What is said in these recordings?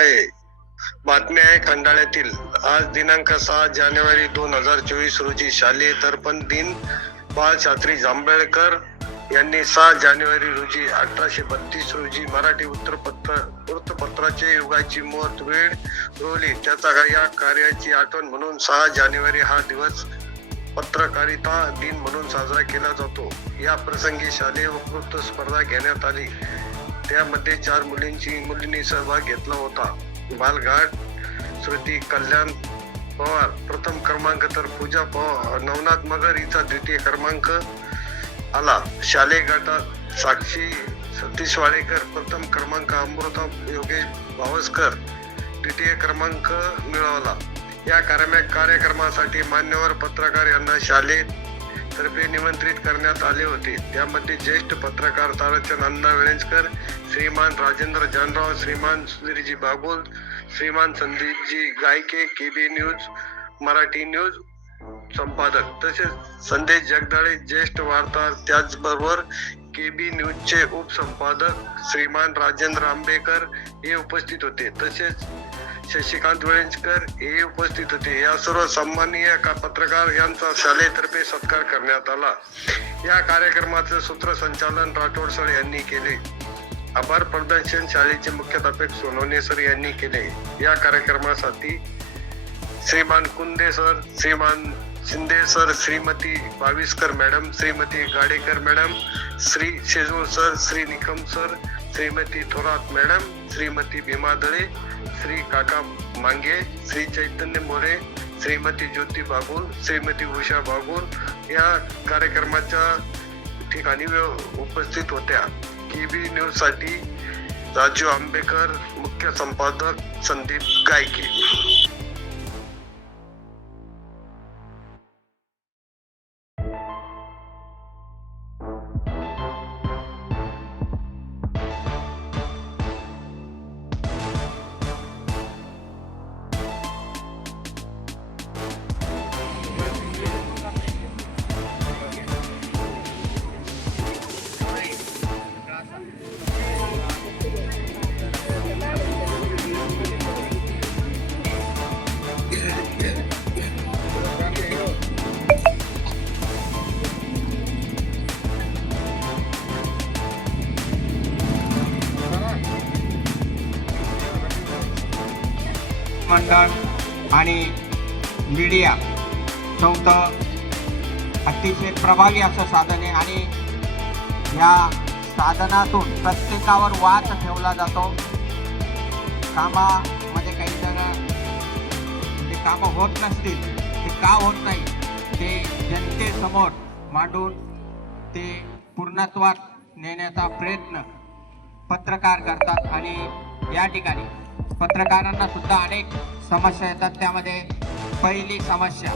आहे. बातमी आहे खंडाळ्यातील. आज दिनांक सहा जानेवारी दोन हजार चोवीस रोजी शालेय दर्पण दिन. बाळशास्त्री जांभेळकर यांनी सहा जानेवारी रोजी अठराशे बत्तीस रोजी मराठी वृत्तपत्र वृत्तपत्राचे युगाची मोत वेळ रोवली त्याचा या कार्याची आठवण म्हणून सहा जानेवारी हा दिवस पत्रकारिता दिन म्हणून साजरा केला जातो. या प्रसंगी शालेय वक्तृत्व स्पर्धा घेण्यात आली. त्यामध्ये चार मुलींची मुलींनी सहभाग घेतला होता. बालघाट श्रुती कल्याण पवार प्रथम क्रमांक तर पूजा पवार नवनाथ मगर हिचा द्वितीय क्रमांक आला. शालेय गटात साक्षी सतीश वाडेकर प्रथम क्रमांक अमृता योगेश भावस्कर द्वितीय क्रमांक मिळवला या कार्यक्रमासाठी मान्यवर पत्रकार यांना शालेय तर्फे निमंत्रित करण्यात आले होते. त्यामध्ये ज्येष्ठ पत्रकार ताराचंद अण्णा वेळेंजकर श्रीमान राजेंद्र जानराव श्रीमान सुधीरजी बागोल श्रीमान संदीपजी गायके केबी न्यूज मराठी न्यूज संपादक तसेच संदेश जगदाळे ज्येष्ठ वार्ताहर त्याचबरोबर के बी न्यूजचे उपसंपादक श्रीमान राजेंद्र आंबेकर हे उपस्थित होते. तसेच शशिकांत वेळेंजकर हे उपस्थित होते. या सर्व सन्माननीय का पत्रकार यांचा शालेतर्फे सत्कार करण्यात आला. या कार्यक्रमाचं सूत्रसंचालन राठोड सर यांनी केले. आभार प्रदर्शन शाळेचे मुख्याध्यापक सोनवणे सर यांनी केले. या कार्यक्रमासाठी Shriman Kunde sir Shriman Shinde sir Shrimati Baviskar madam Shrimati Gadekar madam Shri Shejul sir Shri Nikam sir Shrimati Thorat madam Shrimati Bhima Dale Shri काका मांगे श्री चैतन्य मोरे श्रीमती ज्योती बागुल श्रीमती उषा बागुल या कार्यक्रमाच्या ठिकाणी व्य- उपस्थित होत्या. केबी न्यूजसाठी राजू आंबेकर मुख्य संपादक संदीप गायके. मंडळ आणि मीडिया चौथं अतिशय प्रभावी असं साधन आहे आणि या साधनातून प्रत्येकावर वाच ठेवला जातो. कामामध्ये म्हणजे काही जण जे कामं होत नसतील ते का होत नाही ते जनतेसमोर मांडून ते पूर्णत्वात नेण्याचा प्रयत्न पत्रकार करतात आणि या ठिकाणी पत्रकारांना सुद्धा अनेक समस्या येतात. त्यामध्ये पहिली समस्या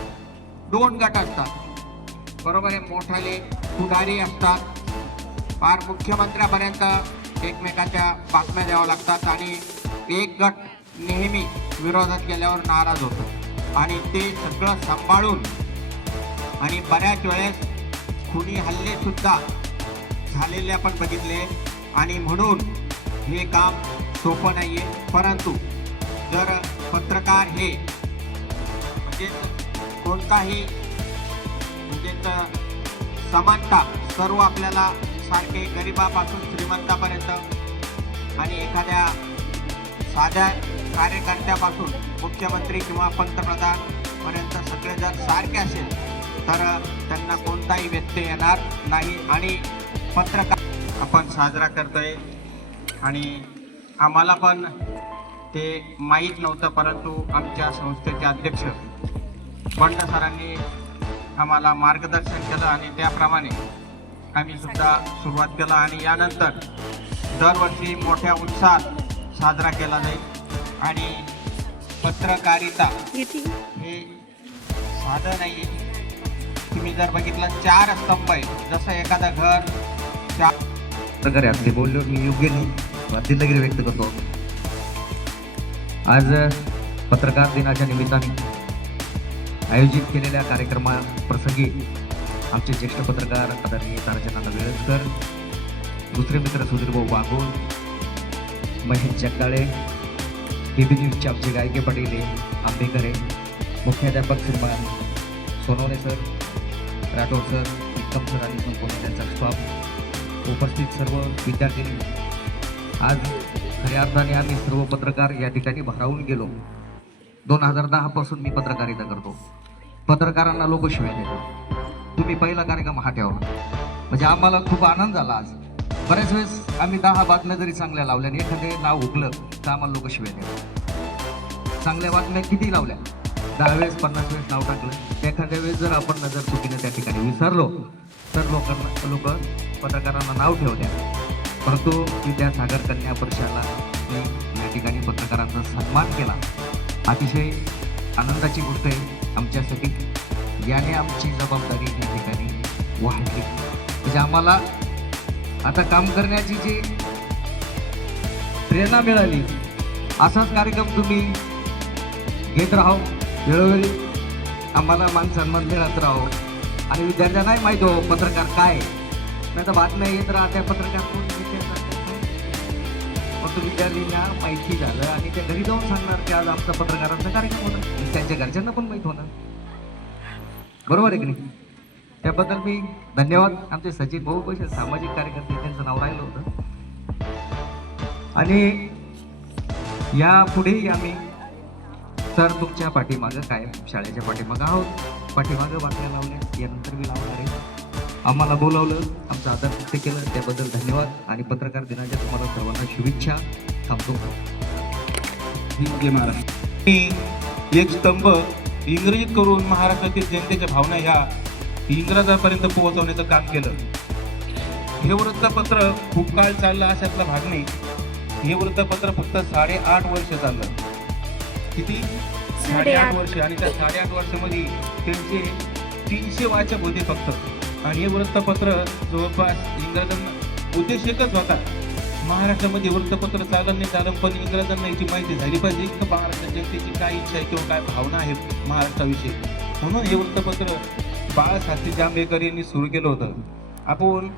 दोन गट असतात. बरोबर आहे मोठाले पुढारी असतात. फार मुख्यमंत्र्यापर्यंत एकमेकाच्या बातम्या द्याव्या लागतात आणि एक गट नेहमी विरोधात गेल्यावर नाराज होतं. आणि ते सगळं सांभाळून आणि बऱ्याच वेळेस खुनी हल्लेसुद्धा झालेले आपण बघितले. आणि म्हणून हे काम सोपं नाही आहे परंतु जर पत्रकार हे म्हणजेच कोणताही म्हणजेच समानता सर्व आपल्याला सारखे गरिबापासून श्रीमंतापर्यंत आणि एखाद्या साध्या कार्यकर्त्यापासून मुख्यमंत्री किंवा पंतप्रधानपर्यंत सगळे जर सारखे असेल तर त्यांना कोणताही व्यत्यय येणार नाही. आणि पत्रकार आपण साजरा करतोय आणि आम्हाला पण ते माहीत नव्हतं परंतु आमच्या संस्थेचे अध्यक्ष बंड सरांनी आम्हाला मार्गदर्शन केलं आणि त्याप्रमाणे आम्ही सुद्धा सुरुवात केला आणि यानंतर दरवर्षी मोठ्या उत्साहात साजरा केला जाईल. आणि पत्रकारिता हे साधं नाही आहे तुम्ही जर बघितलं चार स्तंभ आहे जसं एखादं घर चार प्रकारे आपले बोललो मी योग्य नाही. सिद्धगिरी व्यक्त करतो. आज पत्रकार दिनाच्या निमित्ताने आयोजित केलेल्या कार्यक्रमाप्रसंगी आमचे ज्येष्ठ पत्रकार आदरणीय ताराचंद वेळसकर दुसरे मित्र सुधीरभाऊ बागोल महेश जगदाळे बीबी न्यूजचे आमचे गायके पाटील आंबेकरे मुख्याध्यापक Shriman Sonawane sir Rathod sir Uttam sir आणि संपूर्ण त्यांचा स्टाफ उपस्थित सर्व विद्यार्थी आज खऱ्या अर्थाने आम्ही सर्व पत्रकार या ठिकाणी भरावून गेलो. दोन हजार दहापासून मी पत्रकारिता करतो. पत्रकारांना लोक शिवाय देतात. तुम्ही पहिला कार्यक्रम हा ठेवला म्हणजे आम्हाला खूप आनंद झाला आज. बऱ्याच वेळेस आम्ही दहा बातम्या जरी चांगल्या लावल्या आणि एखादे नाव हुकलं तर आम्हाला लोक शिवाय देतात. चांगल्या बातम्या किती लावल्या? दहा वेळेस पन्नास वेळेस नाव टाकलं. एखाद्या वेळेस जर आपण नजर चुकीनं त्या ठिकाणी विसरलो तर लोकांना लोक पत्रकारांना नाव ठेवल्या परंतु सागर कन्या परिषदेला या ठिकाणी पत्रकारांचा सन्मान केला. अतिशय आनंदाची गोष्ट आहे आमच्यासाठी याने आमची जबाबदारी या ठिकाणी वाढली. म्हणजे आम्हाला आता काम करण्याची जी प्रेरणा मिळाली असाच कार्यक्रम तुम्ही घेत राहो वेळोवेळी आम्हाला मान सन्मान मिळत राहो. आणि विद्यार्थ्यांनाही माहीत हो पत्रकार काय नाही तर बातम्या येत राहत्या पत्रकार फक्त विद्यार्थ्यांना माहिती झालं आणि त्या घरी जाऊन सांगणार की आज आमचा पत्रकारांचा कार्यक्रम होता आणि त्यांच्या घरच्यांना पण माहीत होणार. बरोबर आहे की नाही? त्याबद्दल मी धन्यवाद. आमचे सचिन भाऊ पैसे सामाजिक कार्यकर्ते त्यांचं नाव राहिलं होतं. आणि या पुढेही आम्ही सर तुमच्या पाठीमागं काय शाळेच्या पाठीमागं आहोत. पाठीमागं बातम्या लावल्या यानंतर मी लावणार आहे. आम्हाला बोलावलं आमचं आदर व्यक्त केलं त्याबद्दल धन्यवाद. आणि पत्रकार दिनाच्या तुम्हाला सर्वांना शुभेच्छा. थांबतो. महाराष्ट्र मी एक स्तंभ इंग्रजीत करून महाराष्ट्रातील जनतेच्या भावना ह्या इंग्रजांपर्यंत पोहोचवण्याचं काम केलं. हे वृत्तपत्र खूप काळ चाललं अशातला भाग नाही. हे वृत्तपत्र फक्त साडेआठ वर्ष चाललं. किती? साडेआठ वर्ष. आणि त्या साडेआठ वर्षामध्ये त्यांचे तीनशे वाचक होते फक्त. आणि हे वृत्तपत्र जवळपास इंग्रजांना उद्देश एकच होता. महाराष्ट्रामध्ये वृत्तपत्र चालन नाही चालन पण इंग्रजांना याची माहिती झाली पाहिजे. की महाराष्ट्र जनतेची काय इच्छा आहे किंवा काय भावना आहेत महाराष्ट्राविषयी? म्हणून हे वृत्तपत्र बाळासाहेब जांभेकर यांनी सुरू केलं होतं. आपण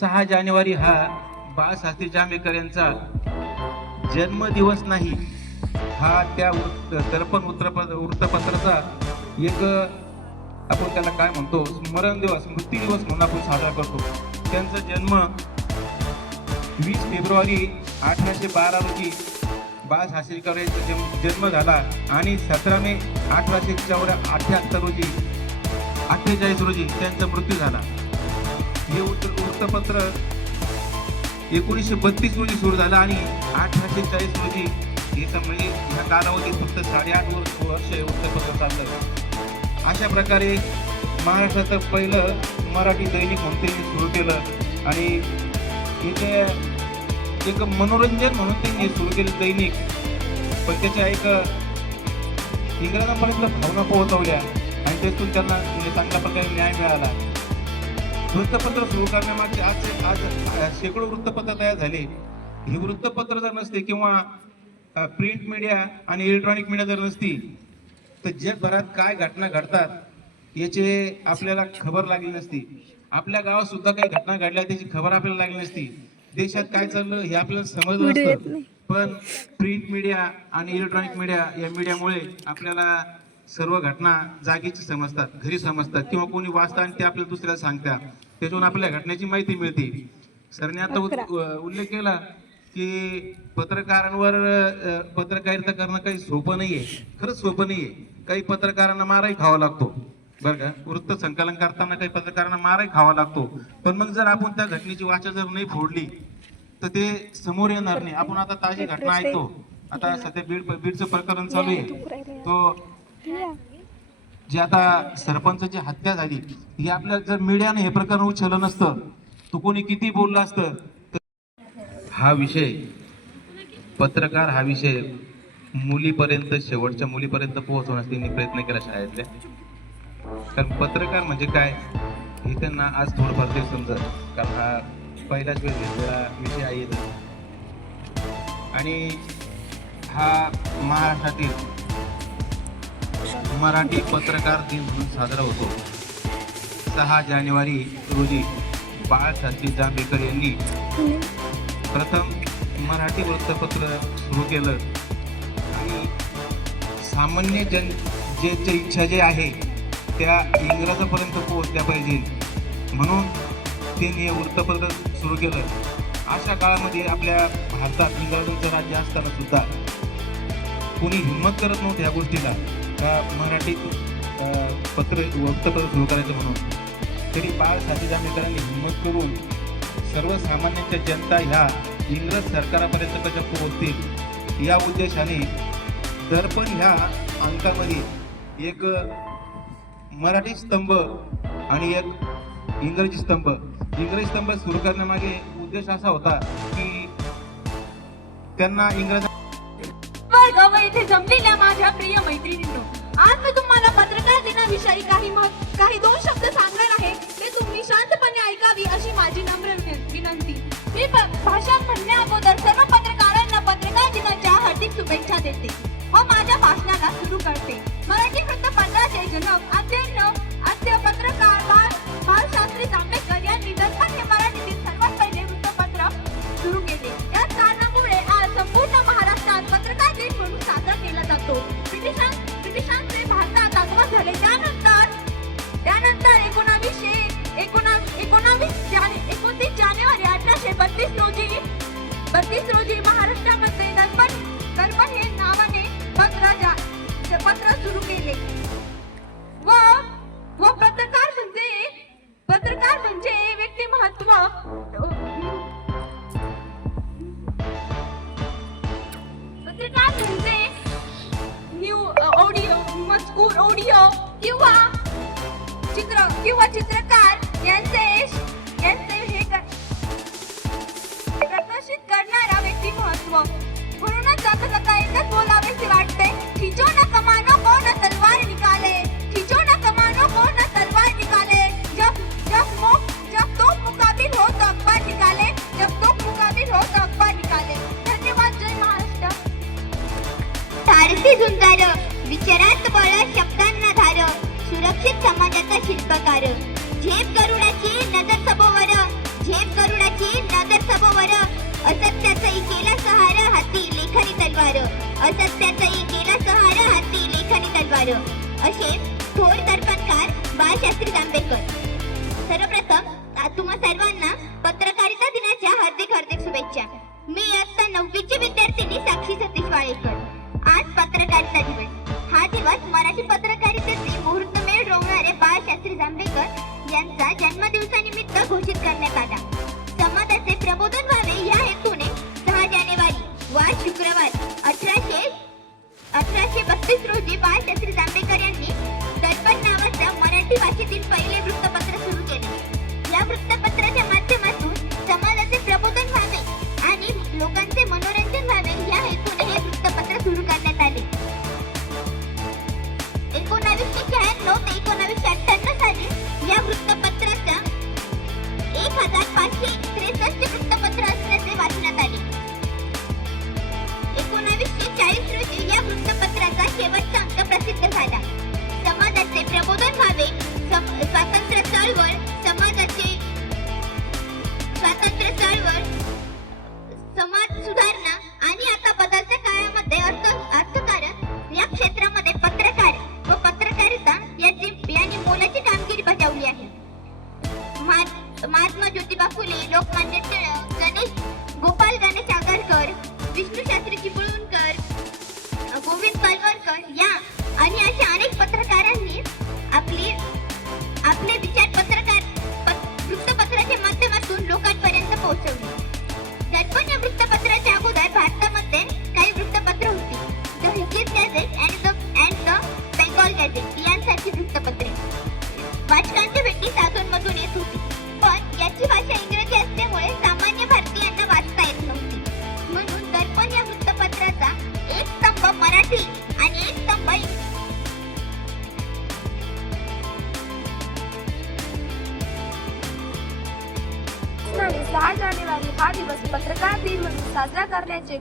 सहा जानेवारी हा बाळशास्त्री जांभेकर यांचा जन्मदिवस नाही. हा त्या वृत्त दर्पण वृत्तपत्र वृत्तपत्राचा एक आपण त्याला काय म्हणतो स्मरण दिवस मृत्यू दिवस म्हणून आपण साजरा करतो. त्यांचा जन्म वीस फेब्रुवारी अठराशे बारा रोजी बाळ सासरीकर यांचा जन्म जन्म झाला आणि सतरा मे अठराशे चौऱ्या अठ्याहत्तर रोजी अठ्ठेचाळीस रोजी त्यांचा मृत्यू झाला. हे वृत्त वृत्तपत्र एकोणीसशे बत्तीस रोजी सुरू झालं आणि अठराशे चाळीस रोजी हे म्हणजे ह्या कालावधीत फक्त साडेआठ वर्ष वर्ष हे वृत्तपत्र चाललं अशा प्रकारे महाराष्ट्राचं पहिलं मराठी दैनिक म्हणून त्यांनी सुरू केलं. आणि इथे एक मनोरंजन म्हणून त्यांनी सुरू केलं दैनिक. पण त्याच्या एक इंग्रजांपर्यंत भावना पोहोचवल्या. आणि त्यातून त्यांना म्हणजे चांगल्या प्रकारे न्याय मिळाला. वृत्तपत्र सुरू करण्यामागचे आज आज शेकडो वृत्तपत्र तयार झाले. ही वृत्तपत्र जर नसते किंवा प्रिंट मीडिया आणि इलेक्ट्रॉनिक मीडिया जर नसती तर जगभरात काय घटना घडतात याचे आपल्याला खबर लागली नसती. आपल्या गावात सुद्धा काही घटना घडल्या त्याची खबर आपल्याला लागली नसती. देशात काय चाललं हे आपल्याला समजलं नसतं. पण प्रिंट मीडिया आणि इलेक्ट्रॉनिक मीडिया या मीडियामुळे आपल्याला सर्व घटना जागीची समजतात घरी समजतात. किंवा कोणी वाचतात आणि ते आपल्याला दुसऱ्याला सांगतात. त्याच्यातून आपल्याला घटनेची माहिती मिळते. सरने आता उल्लेख केला की पत्रकारांवर पत्रकारिता करणं काही सोपं नाहीये. खरंच सोपं नाहीये. काही पत्रकारांना माराही खावा लागतो. बरं का? वृत्त संकलन करताना काही पत्रकारांना माराही खावा लागतो. पण मग जर आपण त्या घटनेची वाचा जर नाही फोडली तर ते समोर येणार नाही. आपण आता ताजी घटना ऐकतो. आता सध्या बीड बीडचं प्रकरण चालू आहे. तो जे आता सरपंचाची हत्या झाली हे आपल्या जर मीडियाने हे प्रकरण उचललं नसतं तो कोणी किती बोललं असतं? तर- हा विषय पत्रकार हा विषय मुलीपर्यंत शेवटच्या मुलीपर्यंत पोहोचवण्यास त्यांनी प्रयत्न केला शाळेतल्या. कारण पत्रकार म्हणजे काय? हे त्यांना आज थोडंफार ते समजत कारण हा पहिलाच वेळ घेतलेला विषय आहे आणि हा महाराष्ट्रातील मराठी पत्रकार दिन म्हणून साजरा होतो. सहा जानेवारी रोजी बाळशास्त्री जांभेकर यांनी प्रथम मराठी वृत्तपत्र सुरू केलं. सामान्य जन जे इच्छा जे आहे त्या इंग्रजापर्यंत पोहोचल्या पाहिजे. म्हणून त्यांनी हे वृत्तपत्र सुरू केलं. अशा काळामध्ये आपल्या भारतात इंग्रजांचं राज्य असताना सुद्धा कोणी हिंमत करत नव्हतं या गोष्टीला. का मराठीत पत्र वृत्तपत्र सुरू करायचं म्हणून? तरी बाळ साथी जांभेकरांनी हिंमत करून सर्वसामान्यांच्या जनता ह्या इंग्रज सरकारापर्यंत कशा पोहोचतील? या उद्देशाने दर्पण ह्या अंकामध्ये एक मराठी स्तंभ आणि एक इंग्रजी स्तंभ. इंग्रजी स्तंभ सुरू करण्यामागे उद्देश असा होता की त्यांना इंग्रज इथे जमलेल्या माझ्या प्रिय मैत्रिणींनो आज मी तुम्हाला पत्रकार दिनाविषयी काही मत काही दोन शब्द सांगणार आहे. ते तुम्ही शांतपणे ऐकावी अशी माझी नम्र विनंती. मी भाषण म्हणण्या अगोदर सर्व पत्रकारांना पत्रकार दिनाच्या हार्दिक शुभेच्छा देते. व माझ्या भाषणाला सुरू करते. मराठी वृत्तपत्राचे जनक आद्यन्न मजकूर ऑडिओ किंवा चित्र किंवा चित्रकार यांचे यांचे हे प्रकाशित करणारा व्यक्ती महत्त्व. म्हणूनच जाता जाता एकच बोलावेसे वाटते खिचो न कमानो को न तलवार निकाले? खिचो न कमानो को न तलवार निकाले? जब जब मो जब तो मुकाबिल हो तो अखबार निकाले. जब तो मुकाबिल हो तो अखबार निकाले. धन्यवाद जय महाराष्ट्र. सारथी झुंजार शरात बळ शब्दांना धार सुरक्षित समाजाचा शिल्पकार. झेप गरुडाची नजर सबोवर झेप गरुडाची नजर सबोवर असत्याचाही केला सहार हाती लेखनी तलवार. असत्याचाही केला सहार हाती लेखनी तलवार. असे थोर दर्पणकार बाळशास्त्री जांभेकर. सर्वप्रथम तुम्हा सर्वांना पत्रकारिता दिनाच्या हार्दिक हार्दिक शुभेच्छा. मी इयत्ता नववीची विद्यार्थिनी साक्षी सतीश वाळेकर. आज पत्रकारिता दिवस. दिवस मराठी पत्रकारितेचे मुहूर्तमेळ रोवणारे बाळशास्त्री जांभेकर यांचा जन्मदिवसानिमित्त घोषित करण्यात आला. समाजाचे प्रबोधन व्हावे या हेतूने सहा जानेवारी वा शुक्रवार अठराशे अठराशे बत्तीस रोजी बाळशास्त्री जांभेकर यांनी दर्पण नावाचा मराठी भाषेतील पहिले वृत्तपत्र सुरू केले. या वृत्तपत्राच्या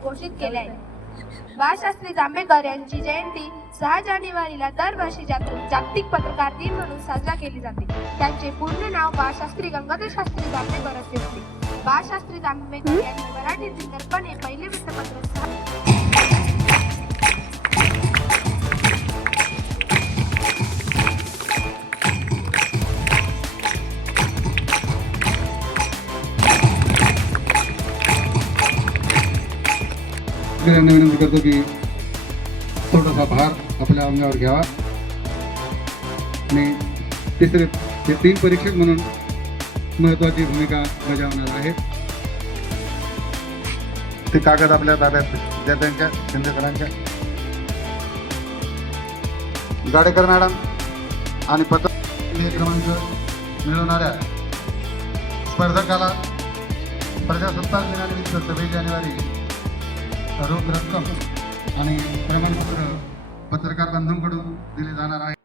घोषित केले आहे. बाळशास्त्री जांभेकर यांची जयंती सहा जानेवारीला दरवर्षी जागतिक पत्रकार दिन म्हणून साजरा केली जाते. त्यांचे पूर्ण नाव बाळशास्त्री गंगाधर शास्त्री जांभेकर असे होते बाळशास्त्री जांभेकर यांनी मराठीतील दर्पण पहिले वृत्तपत्र शिक्षक विनंती करतो की थोडासा भार आपल्या अंगावर घ्यावा. आणि तिसरे हे तीन परीक्षक म्हणून महत्त्वाची भूमिका बजावणार आहेत. ते कागद आपल्या ताब्यात विद्यार्थ्यांच्या चंद्रकरांच्या गाडेकर मॅडम आणि पत्र क्रमांक मिळवणाऱ्या स्पर्धकाला प्रजासत्ताक दिनानिमित्त सव्वीस जानेवारी रोख रक्कम आणि प्रमाणपत्र पत्रकार बंधूंकडून दिले जाणार आहे.